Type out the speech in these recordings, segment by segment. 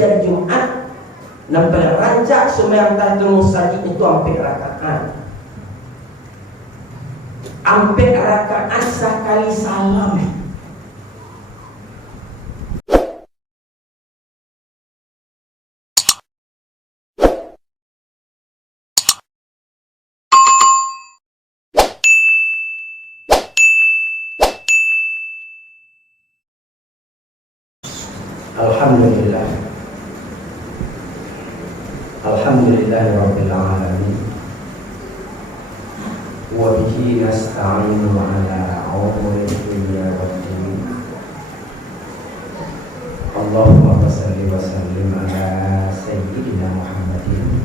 bersih hari Jumat nampak rancak sembahyang tahajud mustajib itu hampir rakaat. Hampir rakaat sekali salam. Alhamdulillah. Alhamdulillahirabbil alamin. Wa bihi nasta'inu ala umuri dunya waddin. Allahumma shalli wa sallim ala sayyidina Muhammadin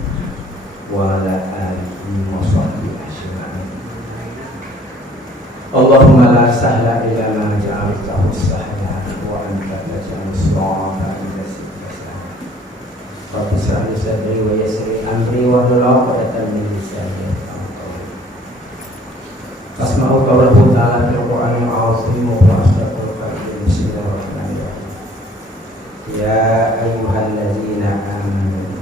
wa ala alihi wa sahbihi ajma'in. Allahumma la sahla illa ma ja'altahu sahla wa anta taj'alus صعبا illa sahla. Rabbi shrah li sadri wa yassir li amri wa hlul 'uqdatam min lisani yafqahu qawli. Asma'u qawlahu ta'ala fil Qur'anil 'azim wa asdaqul qawli. Bismillahirrahmanirrahim. Ya ayyuhalladzina amanu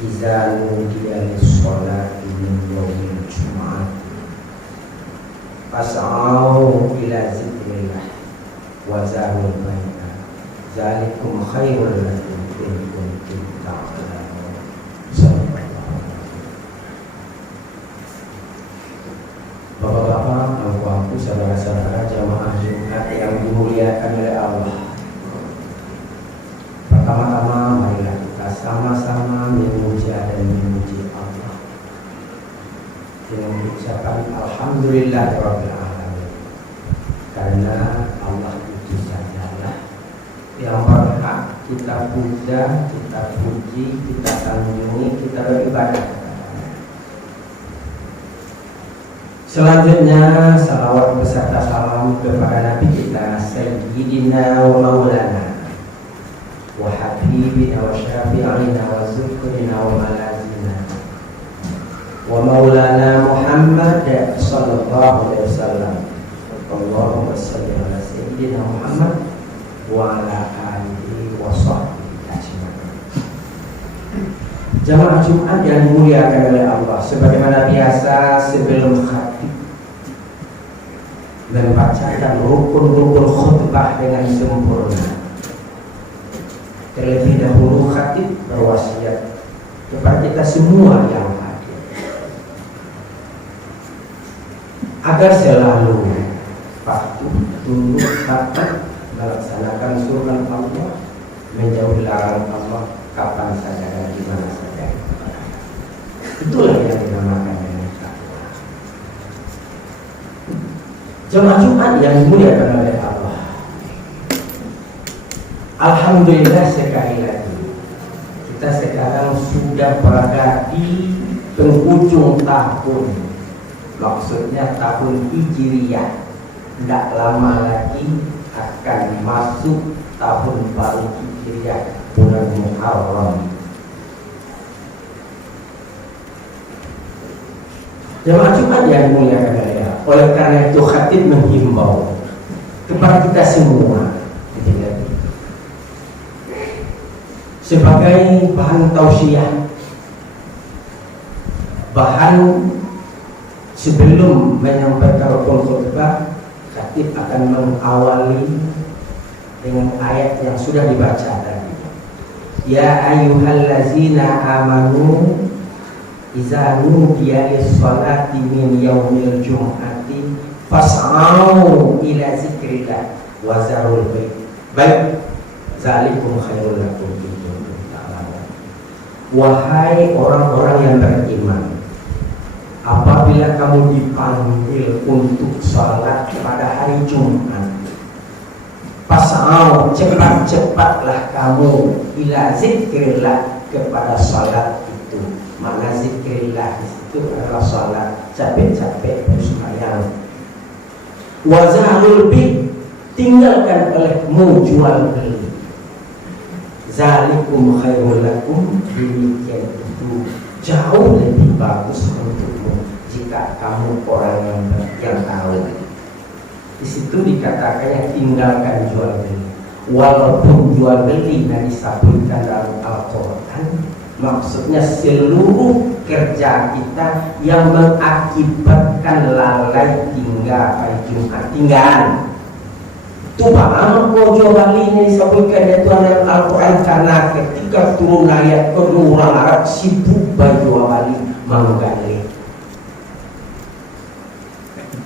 idza nudiya lis-sholati min yaumil jumu'ati fas'au ila zikrillah wa zarul bai'a zalikum khairul lakum in kuntum ta'lamun. Bapak-bapak, ibu-ibu, saudara-saudara jamaah Jumat yang dimuliakan oleh Allah. Pertama-tama marilah kita sama-sama memuja dan memuji Allah dengan ucapan alhamdulillahirabbil alamin. Karena Allah itu sajalah yang berhak kita puja, kita puji, kita sanjungi, kita beribadah. Selanjutnya salawat beserta salam kepada Nabi kita Sayyidina wa Maulana wa Habibina wa Syafi'ina wa Zukrina wa Malazina wa Maulana Muhammad sallallahu alaihi wasallam. Allahumma shalli ala Sayyidina Muhammad wa ala alihi wa sahbihi ajma'in. Jamaah Jumat yang dimuliakan oleh Allah, sebagaimana biasa sebelum khatib membacakan rukun-rukun khutbah dengan sempurna. Terlebih dahulu khatib berwasiat kepada kita semua yang hadir agar selalu patuh, tunduk, taat, melaksanakan suruhan Allah, menjauhi larangan Allah kapan saja dan di mana saja. Itulah yang dinamakan dengan takwa. Jemaah Jumat yang dimuliakan oleh Allah, alhamdulillah sekali lagi kita sekarang sudah berada di penghujung tahun, maksudnya tahun Hijriyah. Tidak lama lagi akan masuk tahun baru Hijriyah, bulan Muharram. Jemaah Jumat yang dimuliakan oleh Allah, oleh karena itu khatib menghimbau kepada kita semua sebagai bahan tausiah, bahan sebelum menyampaikan rukun khutbah, khatib akan mengawali dengan ayat yang sudah dibaca tadi. Ya ayyuhallazina amanu idza nudiya lis-sholati min yaumil jumu'ati fas'au ila zikrillah wa zarul bai'a zalikum khairul lakum in kuntum ta'lamun. Wahai orang-orang yang beriman, apabila kamu dipanggil untuk sholat pada hari Jumat, pas'au, cepat-cepatlah kamu ila zikrillah, kepada sholat itu. Makna zikrillah itu adalah sholat, capek-capek bersembahyang. Wazarul bi, tinggalkan olehmu jual beli. Zalikum khairul lakum, demikian itu jauh lebih bagus untukmu jika kamu orang yang tahu. Di situ dikatakannya tinggalkan jual beli. walaupun jual beli yang disebutkan dalam Al-Quran, maksudnya seluruh kerja kita yang mengakibatkan lalai tinggal pada Jumat tinggalan. Tu bagaimana kau jual beli ini disebutkan di dalam Al-Quran, karena ketika turun ayat kedua orang Arab sibuk berjual beli menggali.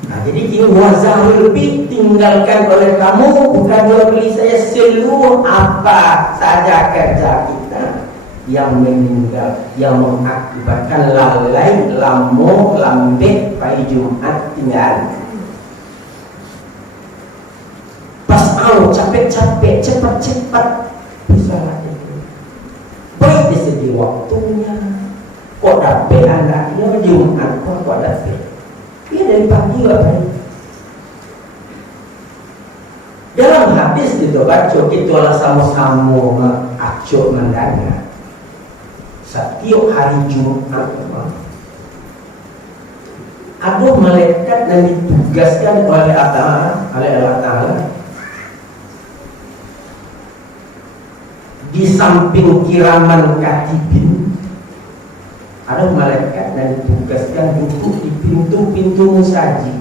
Nah, jadi ini wazah lebih tinggalkan oleh kamu, bukan jual beli saya, seluruh apa saja kerja kita yang meninggal, yang mengakibatkan lalai, lamuk, lambek pada Jumat tinggal. Pas capek-capek, cepat-cepat bisa lagi. Baik di segi waktunya, kok dapat anaknya Jumat, kok dapat. Ia dari pagi bapak. Dalam hadis itu baca kita sama-sama acuk mendengar. Setiap hari Jumat ada malaikat yang ditugaskan oleh Allah Ta'ala di samping kiraman katibin, ada malaikat yang ditugaskan duduk di pintu-pintu musajid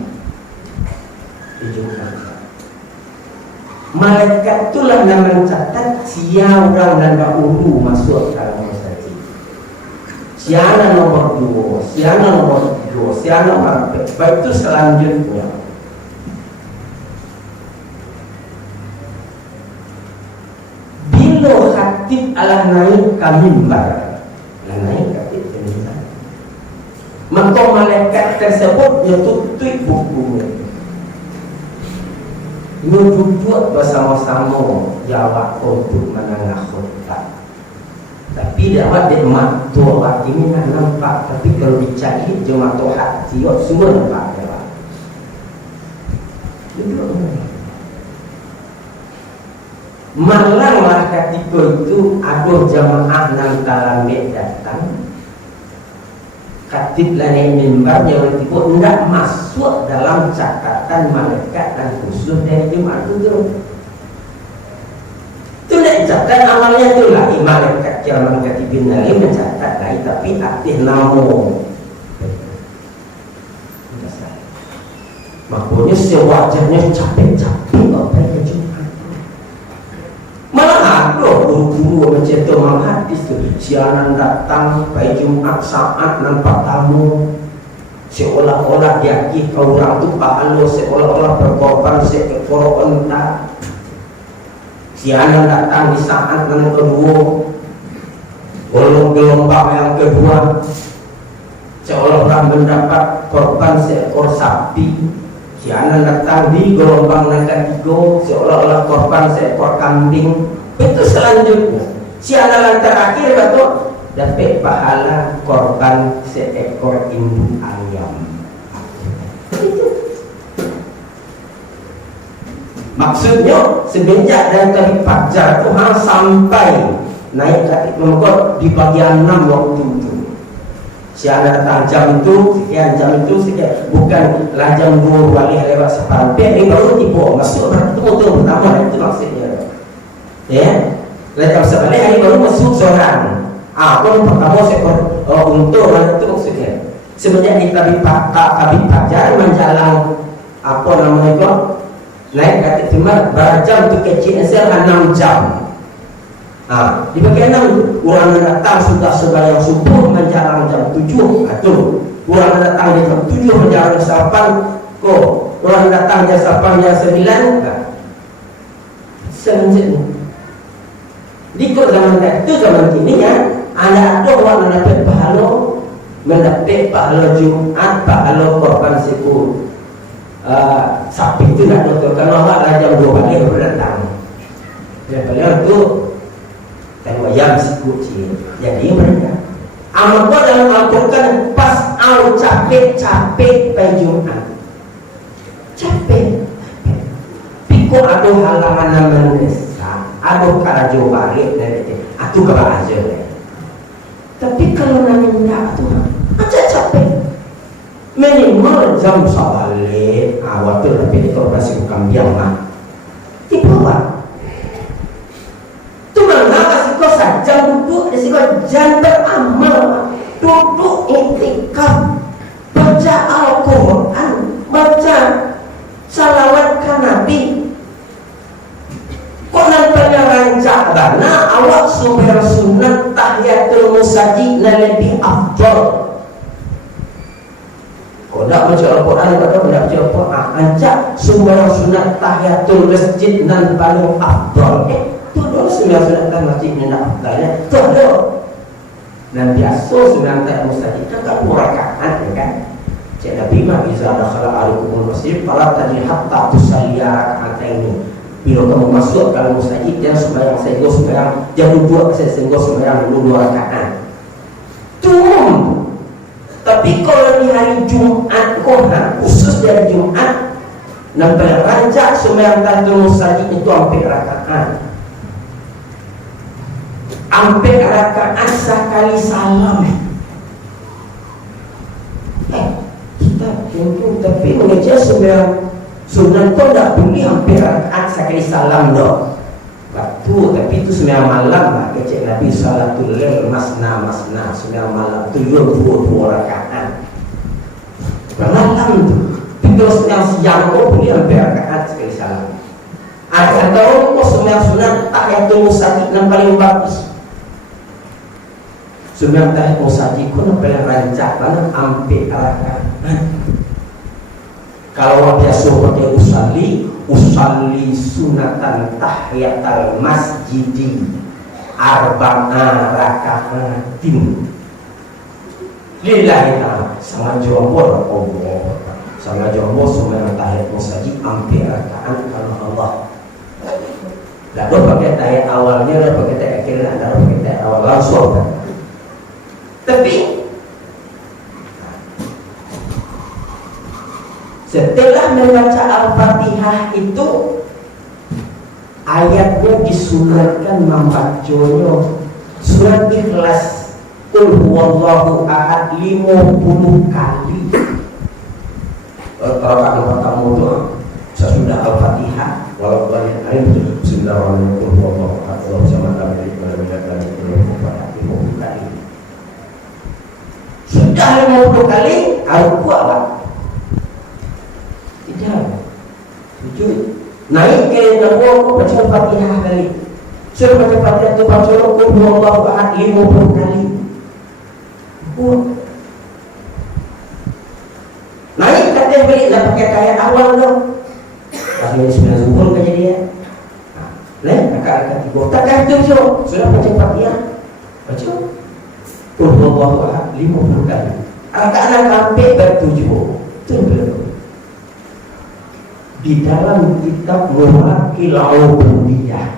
di Jumat. Malaikat itulah yang mencatat siapa orang yang dahulu masuk dalam musajid, siapa nomor 2, siapa nomor 3, siapa nomor 4. Baik itu selanjutnya bila khatib alah naik ke mimbar, naik khatib ke mimbar, maka malaikat tersebut dia tutup bukunya, dia duduk bersama-sama jawab untuk menengah khutbah. Tapi dapat dia maktu waktu ini nak nampak, tapi kalau dicari cuma tu hati semua nampak jawab. Malanglah ketika itu ada jamaah nan talamik datang, khatib lain mimbar yang tiba tidak masuk dalam catatan malaikat dan khusus dari Jumat itu. Itu tidak dicatat amalnya itu lah. Malaikat kiraman katibin lain mencatat lagi, tapi aktif namu. Makanya sewajarnya capek-capek apa yang Jumat. Malah ada guru-guru mencetak hadis tu, siaran datang pada Jumat saat nampak tamu, seolah-olah yakin orang tu pahala, seolah-olah berkorban seekor unta. Siaran datang di saat yang kedua, gelombang yang kedua, seolah-olah mendapat korban seekor sapi. Siaran datang di gelombang yang ketiga, seolah-olah korban seekor kambing. Itu selanjutnya. Siaran terakhir betul dapat pahala korban seekor induk ayam. Maksudnya semenjak dari tadi fajar Tuhan sampai naik ke mengkot di bagian 6 waktu itu. Siaran datang jam itu, sekian jam itu, sekian. Bukan lah jam 2 balik lewat separuh. Ini baru tiba masuk bertemu tu pertama, itu maksudnya. Ya, jam sebalik hari baru masuk seorang. Pun pertama seekor untuk itu maksudnya. Sebenarnya di tabib fajar menjalang apa namanya itu naik kata timar berjam tu kecil asal 6 jam. Di bagian 6 orang datang sudah sembahyang subuh menjalang jam 7. Itu orang datang di jam 7 menjalang jam 8. Orang datang jam 8 jam 9. Selanjutnya di zaman itu zaman kini ya, ada orang yang dapat pahala, mendapat pahala Jumat, pahala korban seekor sapi itu tidak betul. Kalau orang jam 2 balik berdatang, ya beliau itu ayam sekuci. Jadi mereka amal dalam Al-Quran pas capek-capek pada Jumat, capek. Piko ada halangan yang mendesak, ada kala jauh balik dari itu, aku kebal aja. Tapi kalau namanya tu, aja capek. Minimal jam sebalik, waktu lebih itu operasi kambing mah, di bawah. kau saja duduk di sini jangan beramal, duduk iktikaf, baca Al-Quran, baca salawat ke Nabi. Kok nampaknya rancak bana awak sumber sunat tahiyatul musajid lebih afdal. Kau nak baca Al-Quran, kau nak baca Al-Quran, rancak sumber sunat tahiyatul masjid nan paling afdal. Tu dulu sumber sunat masjid nan afdalnya. Tu dulu. Dan biasa sunat tahiyatul musajid kan rakaat kan. Cik Nabi mah iza dakhala alaikumul masjid fala tadi hatta tusalliya raka'ataini. Bila kamu masuk kalau mustajid jangan sembahyang sehingga sembahyang jangan duduk sehingga sembahyang dulu 2 rakaat. Tum. Tapi kalau di hari Jumat khusus dari Jumat nampak rancak sembahyang tahiyatul mustajid itu hampir rakaat. Hampir rakaat sekali salam. Kita tentu tapi mengejar sembahyang sunat tu tak boleh hampir rakaat sekali salam dah. Waktu tapi itu sembahyang malam lah. Kecik Nabi salatul lail masna sembahyang malam tu 2 rakaat. Malam tu. Tapi kalau sembahyang siang tu boleh hampir rakaat sekali salam. Ada tahu kau sembahyang sunat tahiyatul musajid yang paling bagus. Sembahyang tahiyatul musajid kau nak paling rancak banget hampir rakaat. Kalau biasa pakai usalli sunatan tahiyatul masjidi arba'a raka'atin lillahi ta'ala sama jawab Allah sama jawab semua tahiyatul masjid hampir rakaat karena Allah. Lalu pakai tahiyat awalnya, lalu pakai tahiyat akhirnya, lalu pakai tahiyat awal langsung. Tapi setelah membaca Al-Fatihah itu ayatnya disunatkan membacanya surat Ikhlas Qul huwallahu ahad 50 kali. Rakaat pertama itu sesudah Al-Fatihah walau banyak ayat bismillahirrahmanirrahim Qul huwallahu ahad Allahu samad lam yalid walam yulad walam yakul lahu kufuwan ahad 50 kali. Sudah 50 kali aku awak sujud naik ke dalam baca Fatihah kali. Suruh baca Fatihah tu baca Qul huwallahu ahad 50 kali. Naik kata balik lah pakai ayat awal tu. Akhirnya 9 zuhur ke jadi ya. Lain rakaat 3. Takkan tu sudah baca Fatihah. Baca Qul huwallahu ahad 50 kali. Rakaat sampai ber-7. Tu belum. Di dalam kitab Murakil Ubudiyah,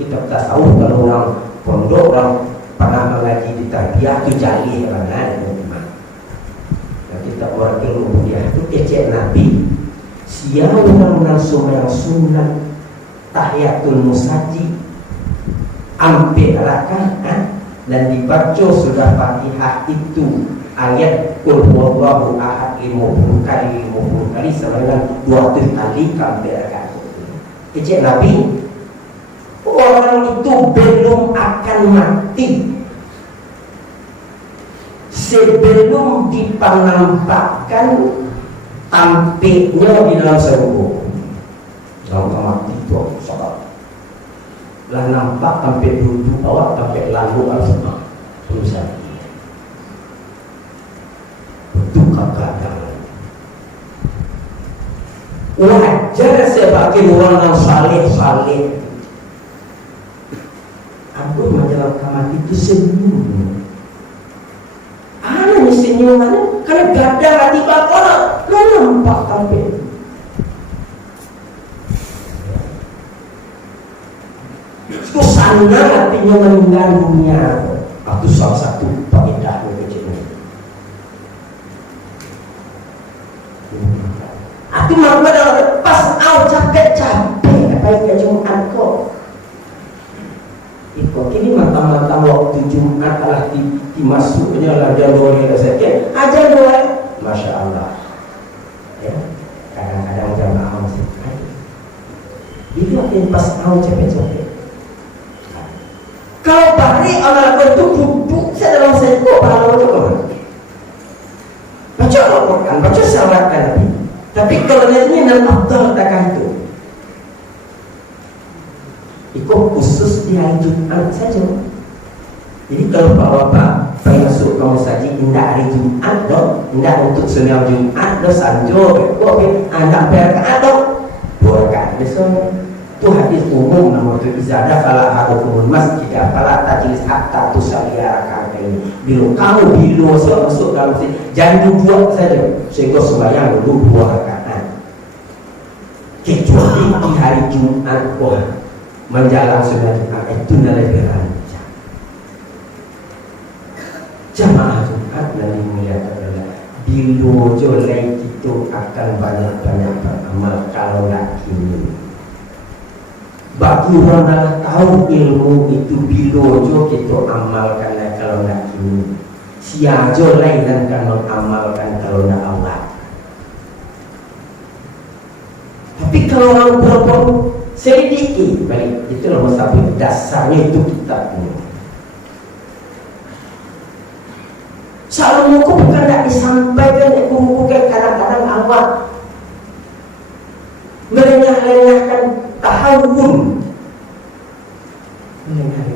kitab tasawuf kalau orang pondok orang pernah mengaji di tarbiyah itu jali kan. Kitab Murakil Ubudiyah itu kecek Nabi siapa orang sembahyang sunat tahiyatul musajid hampir rakaat dan dibaca sudah Fatihah itu ayat Qul huwallahu ahad 50 kali sama dengan 200 kali hampir rakaat. Kecik Nabi orang itu belum akan mati sebelum dipanampakkan tampiknya di dalam serubu. Dalam mati itu sahabat lah nampak tampik duduk awak tampik lalu al-sunnah berusaha keadaan. Wajar sebagai orang yang saleh. Aku menjelaskan mati itu senyum. Ada senyumannya karena gada hati bakal nampak tampil. Itu sana hatinya meninggal dunia. Itu salah satu faedah kecilnya. Aku mahu pada pas capek apa yang Jumat kok. Iko kini matang-matang waktu Jumat lah dimasuknya lah jadwalnya saja. Aja doa, masya Allah. Ya, kadang-kadang jamaah masih itu yang pas capek. Kalau balik amal itu duduk saya dalam seko pahala itu orang. Baca Al-Quran, baca salat Nabi. Tapi kalau ini nan afdal takkan itu. Ikut khusus di hari Jumat saja. Jadi kalau bapak masuk kamu saja indah hari Jumat dong, indah untuk senam Jumat dong sanjo, kok anda berkat dong, berkat besok. Itu hadis umum nomor itu izadah salah hadukumul masjid fala tajlis hatta tusalliya raka'atain. Bila kamu masuk dalam masjid jangan duduk saja sehingga sembahyang dulu 2 rakaat. Kecuali di hari Jumat menjalankan sunat Jumat itu lebih lancar. Jamaah Jumat dan dimuliakan Allah. Bila jolai itu akan banyak-banyak beramal kalau nak kini. Bagi orang dah tahu ilmu itu bilojo kita amalkan kalau nak kini. Siajo lain akan mengamalkan kalau nak awal. Tapi kalau orang perempuan sedikit baik itu nomor satu dasarnya itu kitabnya. Salam hukum bukan tak disampaikan hukum kadang-kadang awal melengah-lengahkan tahawun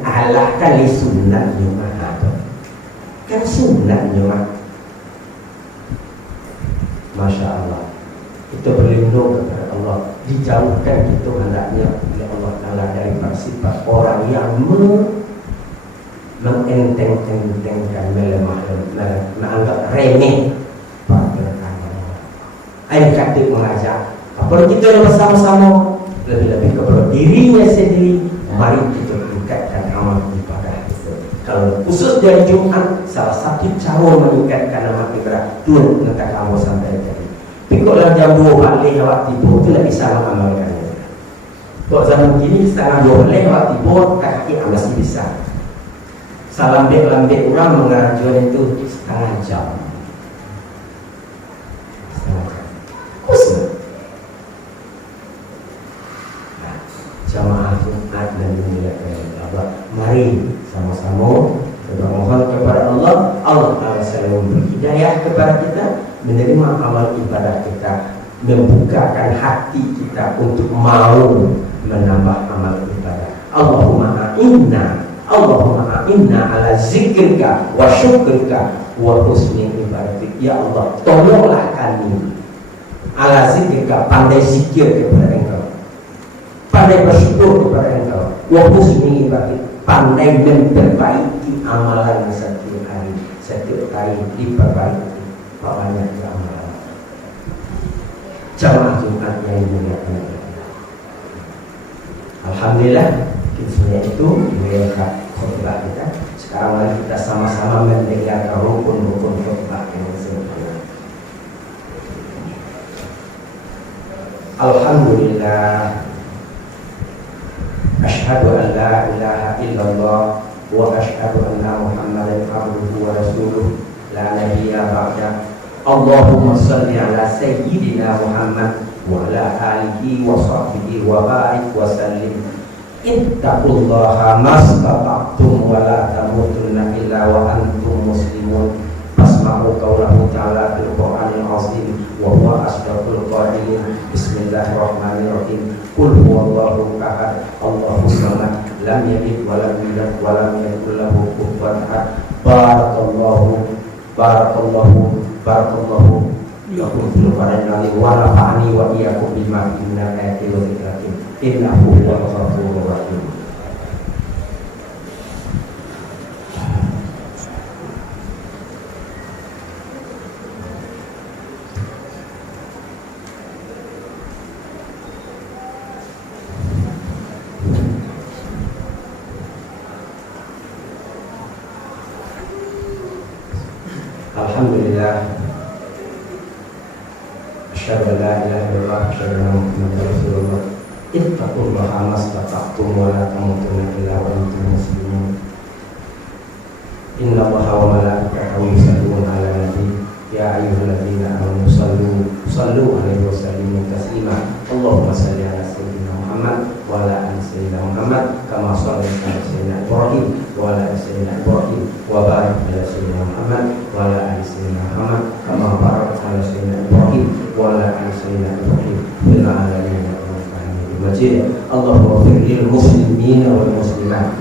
alahkan li sunnah jemaah kan sunnah jemaah. Masya Allah itu berlindung kepada Allah, dijauhkan itu hendaknya oleh Allah Ta'ala dari sifat orang yang mengenteng-entengkan, menganggap remeh pada agama. Ayo kata mengajak kalau kita bersama-sama lebih-lebih kepada dirinya sendiri, mari kita tingkatkan amal ibadah itu. Kalau khusus dari Jumat, salah satu cara meningkatkan amal ibadah Tuhan nak kamu sampai tadi. Tapi kalau jam 2 balik awak tidur, tu tak bisa mengamalkannya. Kalau zaman kini setengah 2 balik awak tidur, kaki masih bisa. Lambat orang mengajar itu setengah jam. Khusus jamaah Jumat dan dimuliakan Allah. Mari sama-sama bermohon kepada Allah. Allah Ta'ala selalu memberi hidayah kepada kita, menerima amal ibadah kita, membukakan hati kita untuk mau menambah amal ibadah. Allahumma a'inna ala zikrika wa syukrika wa husni ibadatik. Ya Allah, tolonglah kami ala zikrika, pandai zikir kepada Engkau, pandai bersyukur kepada Engkau, wa husni ibadah, pandai memperbaiki amalan setiap hari diperbaiki banyak amalan. Jamaah Jumat yang dimuliakan Allah. Alhamdulillah kisahnya itu melihat khutbah kita. Sekarang mari kita sama-sama mendengarkan rukun-rukun khutbah yang sempurna. Alhamdulillah. Asyhadu an la ilaha illallah wa asyhadu anna Muhammadan abduhu wa rasuluh la nabiyya ba'da. Allahumma shalli ala sayyidina Muhammad wa ala alihi wa sahbihi wa barik wa sallim. Ittaqullaha mastata'tum wa la tamutunna illa wa antum muslimun. Fasma'u qawlahu ta'ala fil Qur'anil azim wa huwa asdaqul qailin. Bismillahirrahmanirrahim. Qul huwallahu ahad, Allahus samad, lam yalid wa lam yulad wa lam yakul lahu kufuwan ahad. Barakallahu lakum fil Qur'anil azim wa nafa'ani wa iyyakum bima fihi min ayati wa dzikratin. Innahu huwal ghafurur rahim. Alhamdulillah. Asyhadu an la ilaha illallah wa asyhadu anna Muhammadar Rasulullah. Ittaqullaha mastata'tum wa la tamutunna illa wa antum muslimun. Innallaha wa malaikatahu yusalluna 'alan nabi. Ya ayyuhalladzina amanu sallu 'alaihi wa sallimu taslima. Allahumma shalli 'ala sayyidina Muhammad wa ala ali sayyidina Muhammad kama shallaita 'ala sayyidina Ibrahim wa ala ali sayyidina Ibrahim wa barik ala sayyidina Muhammad wa ala ali sayyidina Muhammad kama barakta ala sayyidina Ibrahim wa ala ali sayyidina Ibrahim fil alamin innaka Hamidum Majid. Allahumma ighfir lil muslimina wal muslimat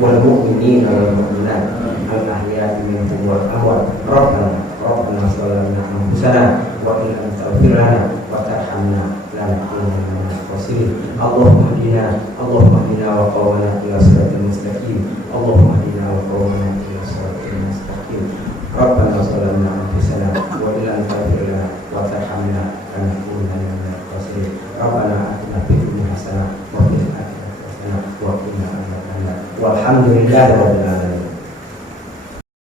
wal mu'minina wal mu'minat al ahya'i minhum wal amwat. Rabbana zalamna anfusana wa in lam taghfir lana wa tarhamna lanakunanna minal khasirin. Allahumma hdina wa qawwina ila siratal mustaqim. Allahumma hdina wa qawwina ila siratal mustaqim. Rabbana zalamna anfusana wa in lam taghfir lana wa tarhamna lanakunanna minal khasirin. Rabbana atina fid dunya hasanah wa fil akhirati hasanah wa qina adzabannar. Walhamdulillahi rabbil